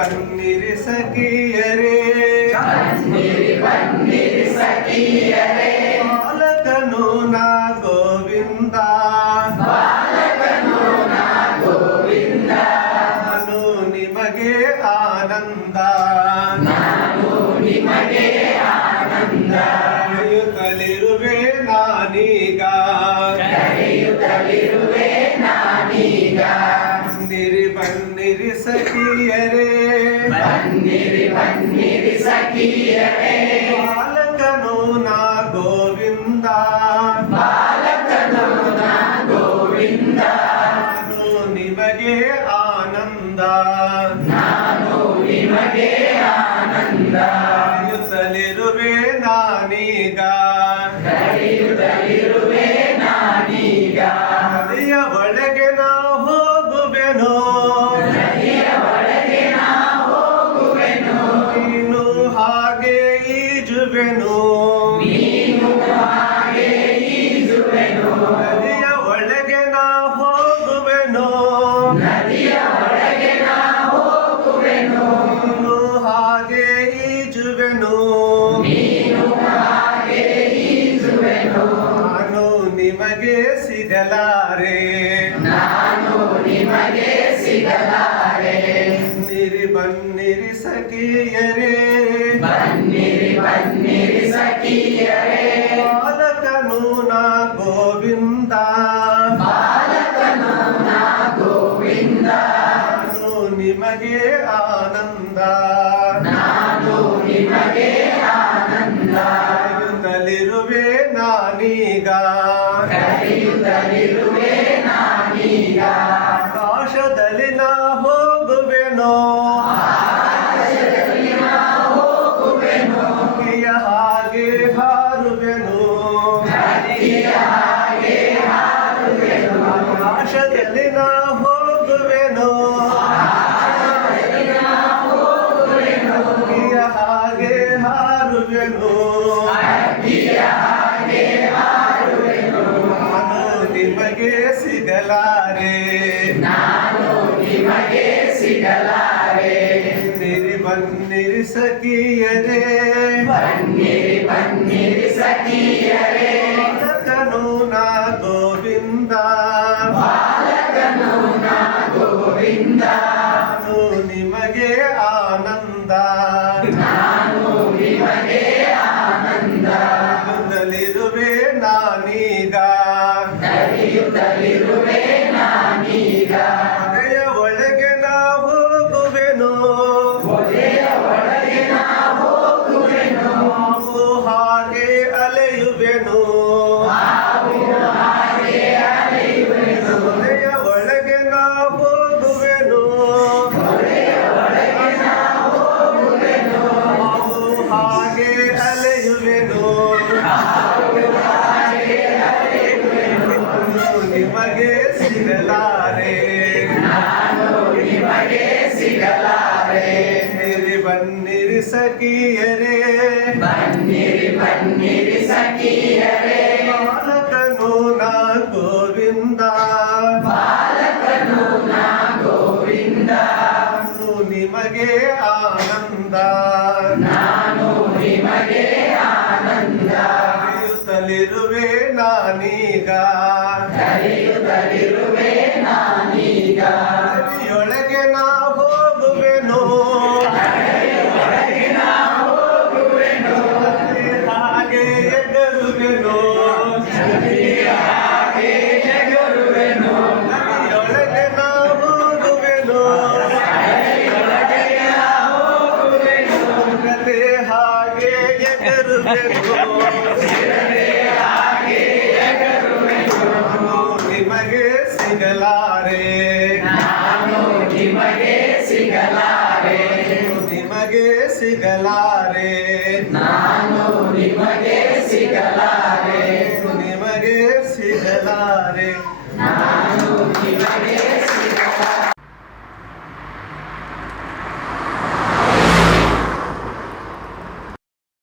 பன்னீர் சகியரே பன்னீர் சகியரே பாலகனு நா கோவிந்தா பாலகனு நா கோவிந்தா நானு நிமகே ஆனந்தா நானு நிமகே ஆனந்தா ಕಲಿರುವೆ ನಾನೀಗ ಕಲಿರುವೆ ನಾನೀಗ ಬಂದಿರಿ ಬಂದಿರಿ ಸಖಿಯರೇ ಸಖಿಯರೇ ಬಾಲಕನು ನಾ ಗೋವಿಂದ ಬಾಲಕನು ನಾ ಗೋವಿಂದ ನಾನು ನಿಮಗೆ ಆನಂದ ನಾನು ನಿಮಗೆ ಆನಂದ ಈಜುವೆನು ನದಿಯ ಒಳಗೆ ನಾ ಹೋಗುವೆನು. ನೀನು ಹಾಗೆ ಈಜುವೆನು. ನೀನು ನಿಮಗೆ ಸಿಗಲಾರೆ. ಬನ್ನಿರಿ ಸಖಿಯರೇ. ಬನ್ನಿರಿ ಬನ್ನಿರಿ ಸಖಿಯರೇ ಬಾಲಕನು ನಾ ಗೋವಿಂದ ಬಾಲಕನು ನಾ ಗೋವಿಂದ ನಾನು ನಿಮಗೆ ಆನಂದ ನಾನು ನಿಮಗೆ ಆನಂದ ಕಲಿರುವೆ ನಾನೀಗ ಆಕಾಶದಲ್ಲಿ ನಾ ಹೋಗುವೆನು ಹಾಗೆ ಹಾರುವೆನು. ನಿಮಗೆ ಸಿಗಲಾರೆ ನಾನು ನಿಮಗೆ ಸಿಗಲಾರೆ. ನಿರಿ ಬನ್ನಿರಿ ಸಖಿಯರೇ ಬನ್ನಿರಿ ಬನ್ನಿರಿ ಸಖಿಯರೇ. ನಾನು ನಿಮಗೆ ನಿಮಗೆ ಸಿಗಲಾರೆ. ನಾನು ನಿಮಗೆ ಸಿಗಲಾರೆ ನಿರಿ ಬನ್ನಿರಿ ಸಖಿಯರೇ ಬನ್ನಿರಿ ಬನ್ನಿರಿ ಸಖಿಯರೇ. ಬಾಲಕನು ನಾ ಗೋವಿಂದ. ಬಾಲಕನು ನಾ ಗೋವಿಂದ ನಿಮಗೆ ಆನಂದ ನಾನು ನಿಮಗೆ ಆನಂದ. ಕರೆಯುತ್ತಲಿರುವೆ ನಾನೀಗ. Estarei ಸಿಗಲಾರೆ ನಾನು ನಿಮಗೆ ಸಿಗಲಾರೆ